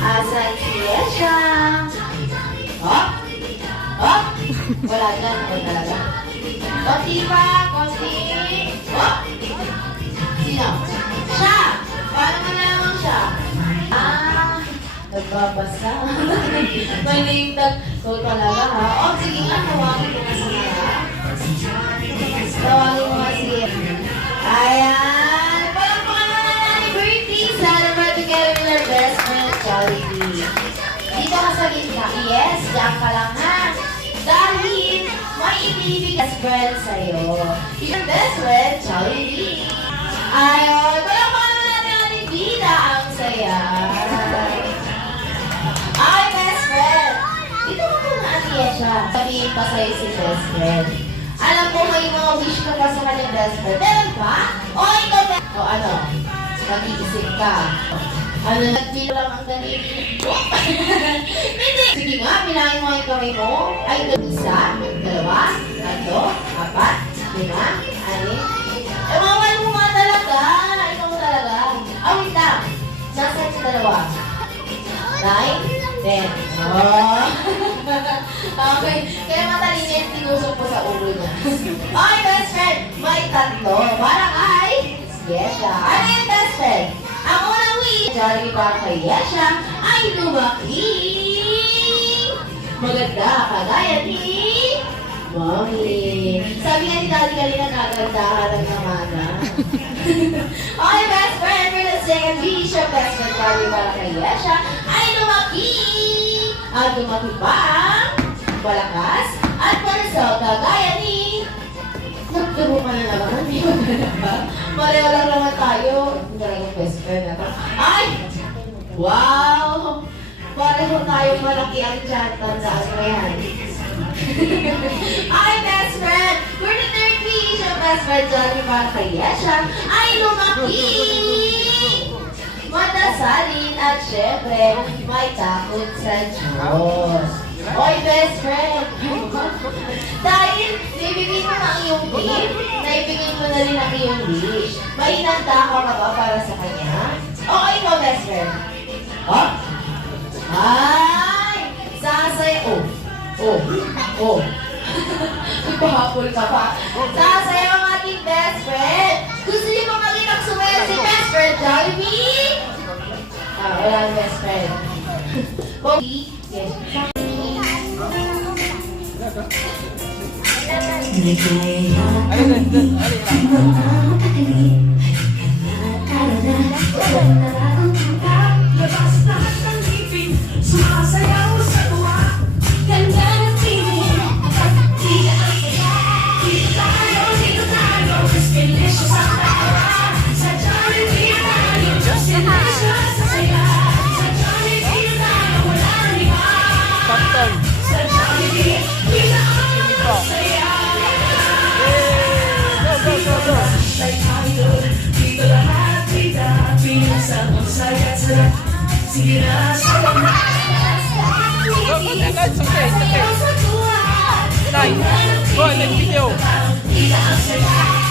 Asan si Yesha? Oh? Oh? Wala dyan. Wala talaga. Konti pa. Konti. Oh? Sino? Siya! Paano mo naman siya? Nagbabasa. May name tag. So talaga ha? Oh, sige nga. Tawagin mo nga siya. Tawagin mo nga siya. Ayan. Palakpakan na natin birthday. Celebrate together with our best friend, Jollibee. Dito ka sa gitna. Yes, diyan ka lang ha. Dahil may ibibig best friend sa'yo. Your best friend, Jollibee. Ayun. Palakpakan na natin ang Bida. Ang saya. Ay, best friend. Dito ka muna, Ate Yesha. Sabihin pa sa'yo si best friend. Alam mo, may mga wish ka pa sa kanyang best friend. Meron pa? O, ikaw na. O, ano? Nag-iisip ka. Ano, nagpilo lang ang dalili. Hindi. Sige nga, bilangin mo yung kamay mo. Ay, isa, dalawa, tatlo, apat, lima, anim. Eh, mawal mo nga talaga. Ikaw mo talaga. Wait lang. Nasaan sa dalawa? 9, 10. Oh. Okay. Kaya matalino yung tinusok po sa ulo niya. Okay, best friend. May tatlo. Parang ay Yesha. Ano yung best friend? Ang unang wish, Jollibee para kay Yesha, ay lumaki. Maganda, kagaya ni Mommy. Sabi nga ni Daddy kanina kagandahan ng namana. Okay, best friend. For the second wish, yung best friend Jollibee para kay Yesha, ay lumaki. At lumaki pa ang malakas at panasal kagaya ni nagturo ka na naman. Hindi mo talaga. Mareho lang naman tayo. Hindi talagang best friend natin. Ay! Wow! Pareho tayong malaki ang chat. Tandaan mo yan. Ay, best friend! For the third wish, ang best friend Jollibee para kay Yesha ay lumaki! Matasalin at syempre may takot sa Diyos. Oy, best friend! Dahil naibigay mo na ang iyong gift, naibigay mo na rin ang iyong wish. May inanda ka ba para sa kanya? Okay mo, best friend. Oh? Ay! Sasaya... Oh. Ipahapol ka pa. Sasaya ang ating best friend. Gusto niyo ba makitang sumaya si best friend, Jollibee? Wala ang best friend. Pogi? Yes. Labas lahat ng ngipin, sumasayaw sa tuwa. Ganda ng tingin, at di ang saya. Dito tayo, just delicious ang tawa. Sa Jollibee tayo, just delicious sa saya. Sa Jollibee tayo, wala nang iba. Sa Jollibee, kita ang saya. Say tayo, dito lahat kita. Pinasang ang saya at sarap. Sige na, sayo na. Nice. Go, next video. Kita ang saya.